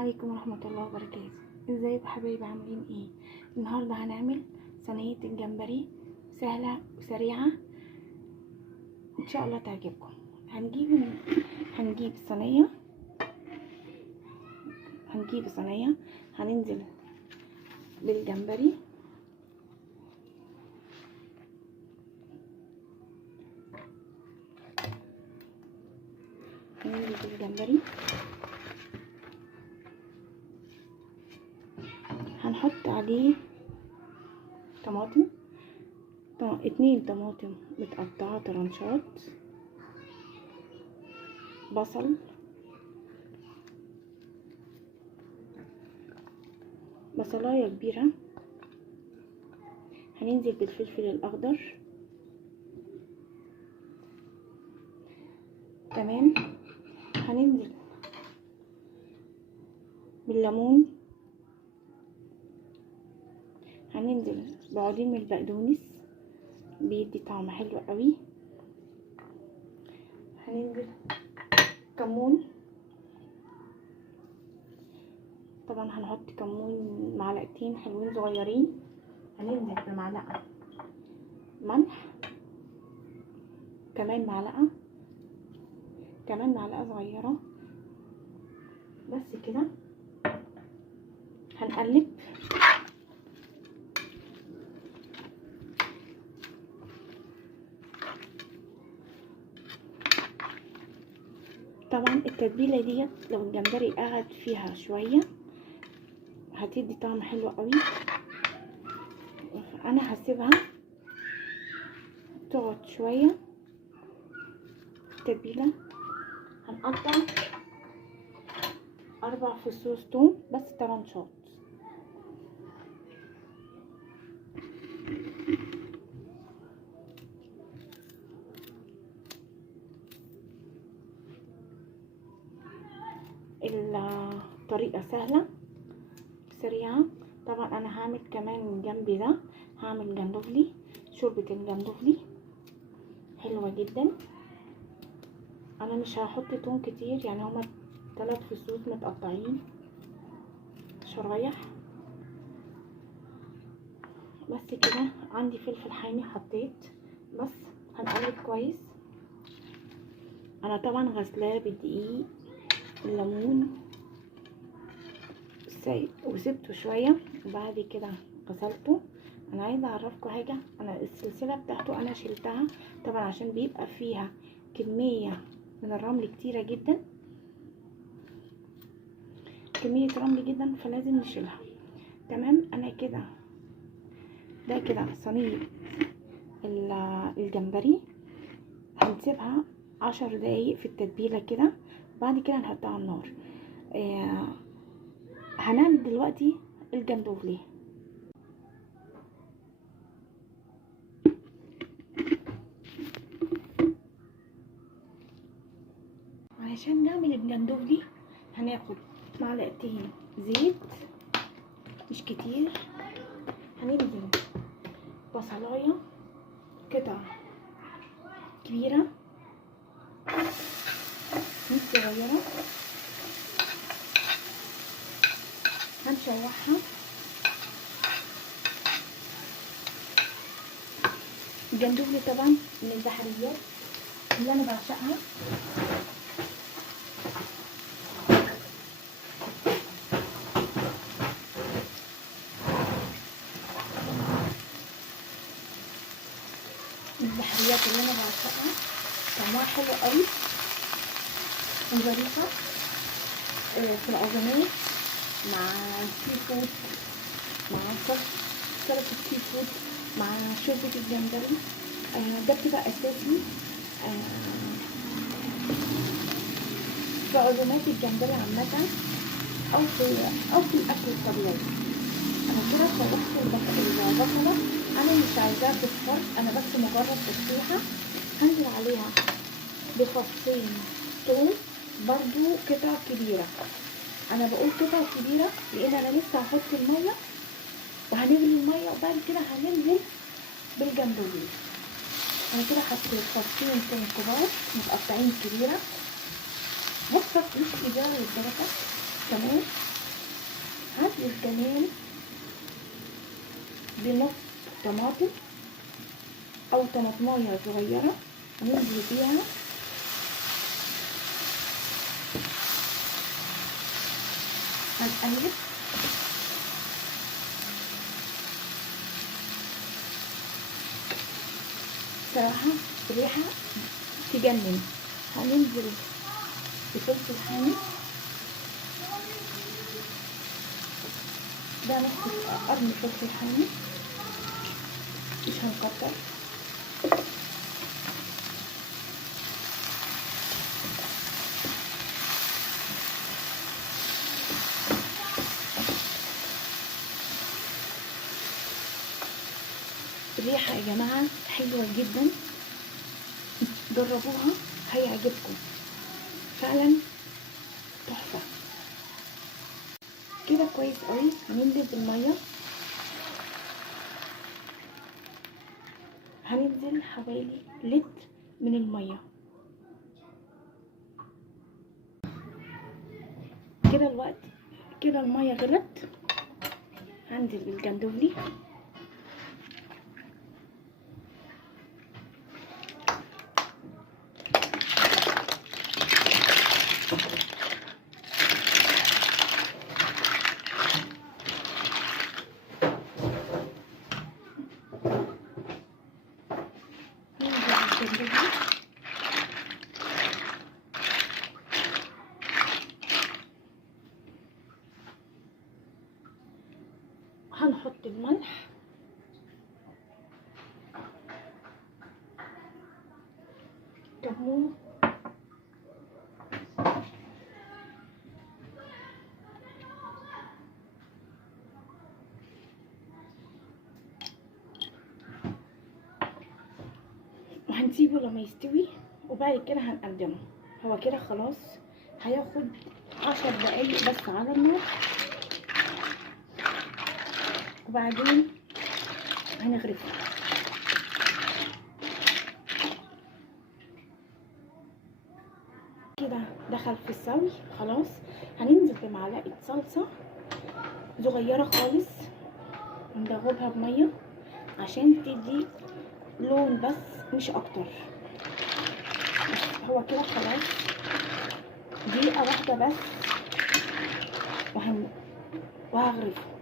عليكم ورحمة الله وبركاته. ازيكم حبايبي، عاملين ايه؟ النهاردة هنعمل صينية الجمبري سهلة وسريعة ان شاء الله تعجبكم. هنجيب صينية، هننزل بالجمبري، هنحط عليه طماطم، 2 طماطم متقطعة طرنشات، بصل، بصلاية كبيرة، هننزل بالفلفل الأخضر، تمام. هننزل بالليمون، هننزل بعودين من البقدونس بيدي طعم حلو قوي، هننزل كمون، طبعا هنحط كمون معلقتين حلوين صغيرين، هننزل بمعلقه ملح، كمان معلقه صغيره، بس كده. هنقلب طبعا التتبيله ديت لو الجمبري قعد فيها شويه هتدي طعم حلو قوي. انا هسيبها تقعد شويه التتبيله. هنقطع 4 فصوص توم بس طرنشات، الطريقة سهلة سريعة. طبعا انا هعمل كمان جنبي ده هعمل جندوفلي، شوربة الجندوفلي حلوة جدا. انا مش هحط توم كتير، يعني هما 3 فصوص متقطعين شرايح بس كده. عندي فلفل حامي حطيت، بس هنقلب كويس. انا طبعا غسلاه بالدقيق، الليمون وسبته شويه وبعد كده غسلته. انا عايزه اعرفكم حاجه، انا السلسله بتاعته انا شلتها طبعا عشان بيبقى فيها كميه من الرمل كتيره جدا، كميه رمل جدا، فلازم نشيلها. تمام. انا كده ده كده صينيه الجمبري، هنسيبها 10 دقايق في التتبيله كده، بعد كده نحطها على النار. هنعمل دلوقتي الجندوفلي. علشان نعمل الجندوفلي هناخد معلقتين زيت مش كتير، هننزل بصلايه قطع كبيره مش صغيره، هنشوحها. الجندوفلي طبعا من البحريات اللي انا بعشقها، طعمها حلو قوي وظريفه في العزومات مع سي فود، مع سلطه سي فود، مع شوربه الجمبري. ده بتبقى اساسي في عزومات الجمبري عامه، او في الاكل الطبيعي. انا كده شوحت البصله، انا مش عايزاها تصفر، انا بس مجرد تشويحه. هنزل عليها بفصين توم برضو قطع كبيره. انا بقول قطع كبيره لان انا لسه هحط الميه وهنغلي الميه، وبعد كده هننزل بالجندوفلي. انا كده حطيت فصين توم كبار متقطعين كبيره، بصه مش كبيره للدرجه، تمام. وكمان بنص طماطم او طماطمايه صغيره ننزل بيها هنقلب. صراحه الريحه تجنن. هننزل بفلفل حامي، ده نص قرن فلفل حامي، مش هنكتر. الريحة يا جماعة حلوة جدا، جربوها هيعجبكم فعلا، تحفة. كده كويس قوي. هننزل بالمية، هننزل حوالي لتر من المية. كده الوقت كده المية غلت. هنزل بالجندوفلي، هنحط الملح، كمون، وهنسيبه لما يستوي وبعد كده هنقدمه. هو كده خلاص، هياخد 10 دقايق بس على النار، وبعدين هنغرفه. كده دخل في السوي خلاص. هننزل بمعلقه صلصه صغيره خالص، ندوبها بميه عشان تدي لون بس مش اكتر. هو كده خلاص، دقيقه واحده بس وهغرفه.